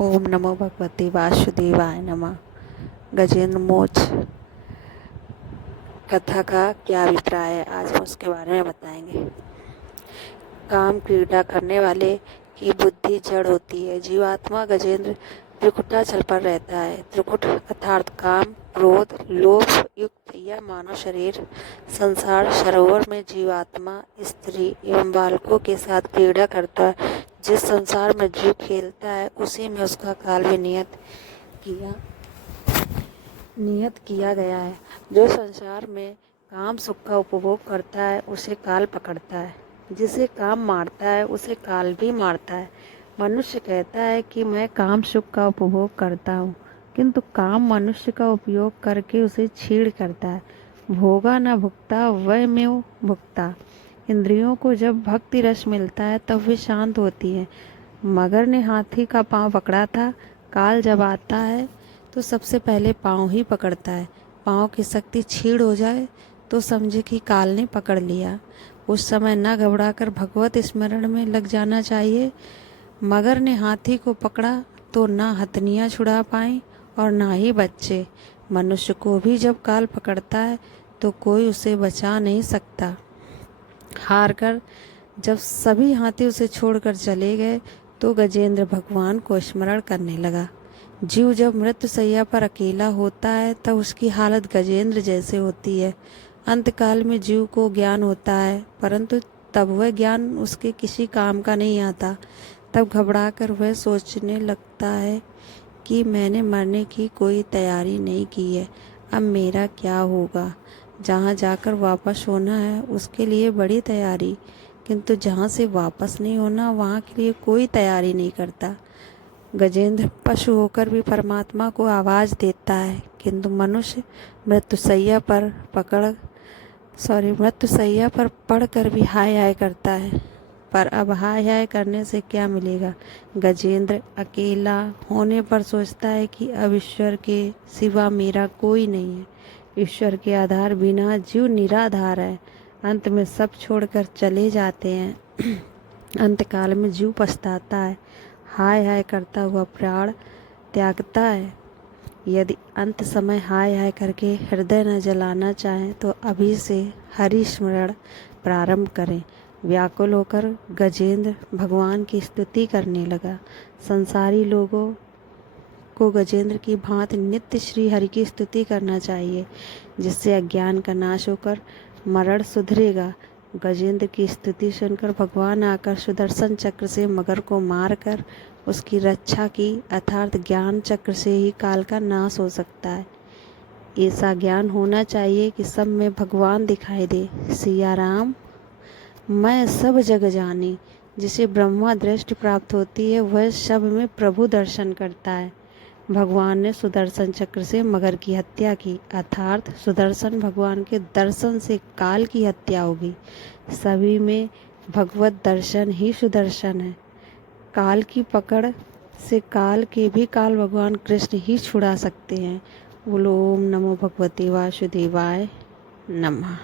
ओम नमो भगवते वासुदेवाय नमः। गजेंद्र मोक्ष कथा का क्या अभिप्राय है, आज हम उसके बारे में बताएंगे। काम क्रीड़ा करने वाले की बुद्धि जड़ होती है। जीवात्मा गजेंद्र त्रिकुटाचल पर रहता है। त्रिकुट अर्थात काम, क्रोध, लोभ युक्त यह मानव शरीर संसार सरोवर में जीवात्मा स्त्री एवं बालकों के साथ क्रीड़ा करता है। जिस संसार में जीव खेलता है उसी में उसका काल भी नियत किया गया है। जो संसार में काम सुख का उपभोग करता है उसे काल पकड़ता है। जिसे काम मारता है उसे काल भी मारता है। मनुष्य कहता है कि मैं काम सुख का उपभोग करता हूँ, किंतु काम मनुष्य का उपयोग करके उसे छीड़ करता है। भोगा न भुगता वह में भुगता। इंद्रियों को जब भक्ति रस मिलता है तब वे शांत होती है। मगर ने हाथी का पांव पकड़ा था। काल जब आता है तो सबसे पहले पांव ही पकड़ता है। पांव की शक्ति छीड़ हो जाए तो समझे कि काल ने पकड़ लिया। उस समय न घबराकर भगवत स्मरण में लग जाना चाहिए। मगर ने हाथी को पकड़ा तो ना हथनियाँ छुड़ा पाई और ना ही बच्चे। मनुष्य को भी जब काल पकड़ता है तो कोई उसे बचा नहीं सकता। हार कर जब सभी हाथी उसे छोड़कर चले गए तो गजेंद्र भगवान को स्मरण करने लगा। जीव जब मृत्युशैया पर अकेला होता है तब उसकी हालत गजेंद्र जैसे होती है। अंतकाल में जीव को ज्ञान होता है, परंतु तब वह ज्ञान उसके किसी काम का नहीं आता। तब घबराकर वह सोचने लगता है कि मैंने मरने की कोई तैयारी नहीं की है, अब मेरा क्या होगा। जहाँ जाकर वापस होना है उसके लिए बड़ी तैयारी, किंतु जहाँ से वापस नहीं होना वहाँ के लिए कोई तैयारी नहीं करता। गजेंद्र पशु होकर भी परमात्मा को आवाज़ देता है, किंतु मनुष्य मृत्युशैया पर पड़कर भी हाय हाय करता है। पर अब हाय हाय करने से क्या मिलेगा। गजेंद्र अकेला होने पर सोचता है कि अब ईश्वर के सिवा मेरा कोई नहीं है। ईश्वर के आधार बिना जीव निराधार है। अंत में सब छोड़कर चले जाते हैं। अंतकाल में जीव पछताता है, हाय हाय करता हुआ प्राण त्यागता है। यदि अंत समय हाय हाय करके हृदय न जलाना चाहें तो अभी से हरि स्मरण प्रारंभ करें। व्याकुल होकर गजेंद्र भगवान की स्तुति करने लगा। संसारी लोगों को गजेंद्र की भांति नित्य श्री हरि की स्तुति करना चाहिए, जिससे अज्ञान का नाश होकर मरण सुधरेगा। गजेंद्र की स्तुति सुनकर भगवान आकर सुदर्शन चक्र से मगर को मारकर उसकी रक्षा की, अर्थात ज्ञान चक्र से ही काल का नाश हो सकता है। ऐसा ज्ञान होना चाहिए कि सब में भगवान दिखाई दे। सिया राम मैं सब जग जानी। जिसे ब्रह्मा दृष्टि प्राप्त होती है वह सब में प्रभु दर्शन करता है। भगवान ने सुदर्शन चक्र से मगर की हत्या की, अर्थात सुदर्शन भगवान के दर्शन से काल की हत्या होगी। सभी में भगवत दर्शन ही सुदर्शन है। काल की पकड़ से काल के भी काल भगवान कृष्ण ही छुड़ा सकते हैं। बोलो ओम नमो भगवते वासुदेवाय नमः।